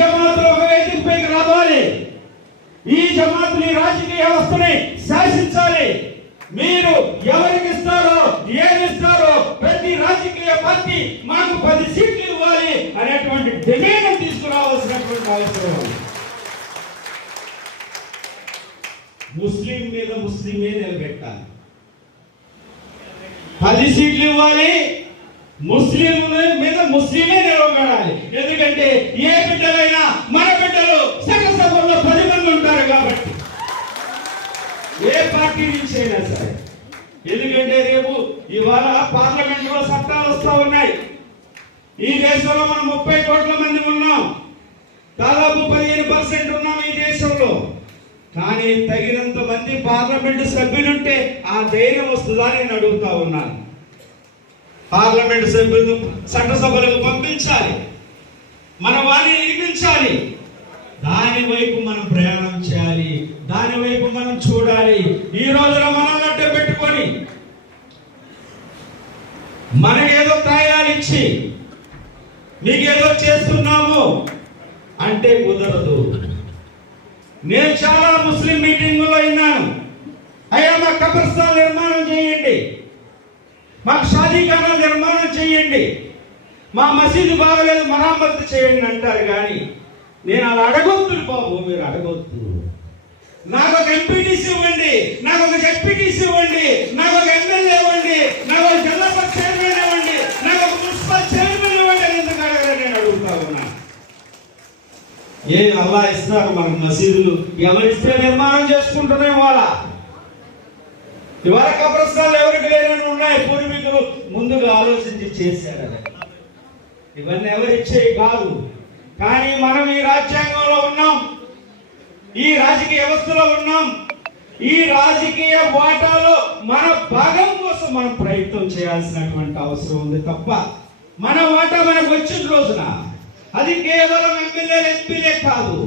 జమాతులు ఒక వేదికపైకి రావాలి. ఈ జమాతులు ఈ రాజకీయ వ్యవస్థని శాసించాలి. మీరు ఎవరికి ఇస్తారో ఏమి ఇస్తారో ప్రతి రాజకీయ పార్టీ మాకు పది సీట్లు ఇవ్వాలి అనేటువంటి డిమాండ్ తీసుకురావాల్సినటువంటి అవసరం ముస్లిం మీద ముస్లిమే నిలబెట్టాలి. పది సీట్లు ఇవ్వాలి. ముస్లిం మీద ముస్లిమే నిలబడాలి ఎందుకంటే ఏ బిడ్డలైనా మన బిడ్డలు సభలో పది మంది ఉంటారు కాబట్టి ఏ పార్టీ నుంచి అయినా సరే. ఎందుకంటే రేపు ఇవాళ పార్లమెంట్లో చట్టాలు వస్తా ఉన్నాయి. ఈ దేశంలో మనం ముప్పై కోట్ల మంది ఉన్నాం. దాదాపు పదిహేను పర్సెంట్ ఉన్నాం ఈ దేశంలో. కానీ తగినంత మంది పార్లమెంటు సభ్యులుంటే ఆ ధైర్యం వస్తుందా నేను అడుగుతా ఉన్నాను పార్లమెంట్ సభ్యులను చట్టసభలకు పంపించాలి. మన వారిని నిర్మించాలి. దాని వైపు మనం ప్రయాణం చేయాలి. దాని వైపు మనం చూడాలి. ఈ రోజున మనల్ని అడ్డ పెట్టుకొని మనకేదో తాయాలు ఇచ్చి మీకేదో చేస్తున్నాము అంటే కుదరదు. నేను చాలా ముస్లిం మీటింగులో విన్నాను. అయ్యా మా కబ్రస్థాన్ నిర్మాణం చేయండి. మాకు షాదీఖానా నిర్మాణం చేయండి. మా మసీదు బాగలేదు మరామత్తు చేయండి అంటారు కానీ నేను అలా అడగొద్దు బాబు మీరు అడగొద్దు. నాకు ఒక ఎంపీటీసీ ఇవ్వండి నాకు ఒక జడ్పీటీసీ ఇవ్వండి నాకు ఒక ఎమ్మెల్యే ఇవ్వండి నాకు ఒక జిల్లా చైర్మన్ ఇవ్వండి నాకు ఒక మున్సిపల్ చైర్మన్ ఇవ్వండి అని ఎందుకు అడగరా నేను అడుగుతా ఉన్నా? ఏం అలా ఇస్తారు మనకు మసీదులు ఎవరిస్తే నిర్మాణం చేసుకుంటున్నాం ఇవాళ? ఇవాళ కబ్రస్థాలు ఎవరికి లేనని ఉన్నాయి? పూర్వీకులు ముందుగా ఆలోచించి చేశారు ఇవన్నీ ఎవరిచ్చేవి కాదు. కానీ మనం రాజ్యాంగంలో ఉన్నాం. ఈ రాజకీయ వ్యవస్థలో ఉన్నాం. ఈ రాజకీయ వాటాలో మన భాగం కోసం మనం ప్రయత్నం చేయాల్సినటువంటి అవసరం ఉంది తప్ప మన వాటా మనకు వచ్చిన రోజున అది కేవలం ఎమ్మెల్యేలు ఎంపీలే కాదు.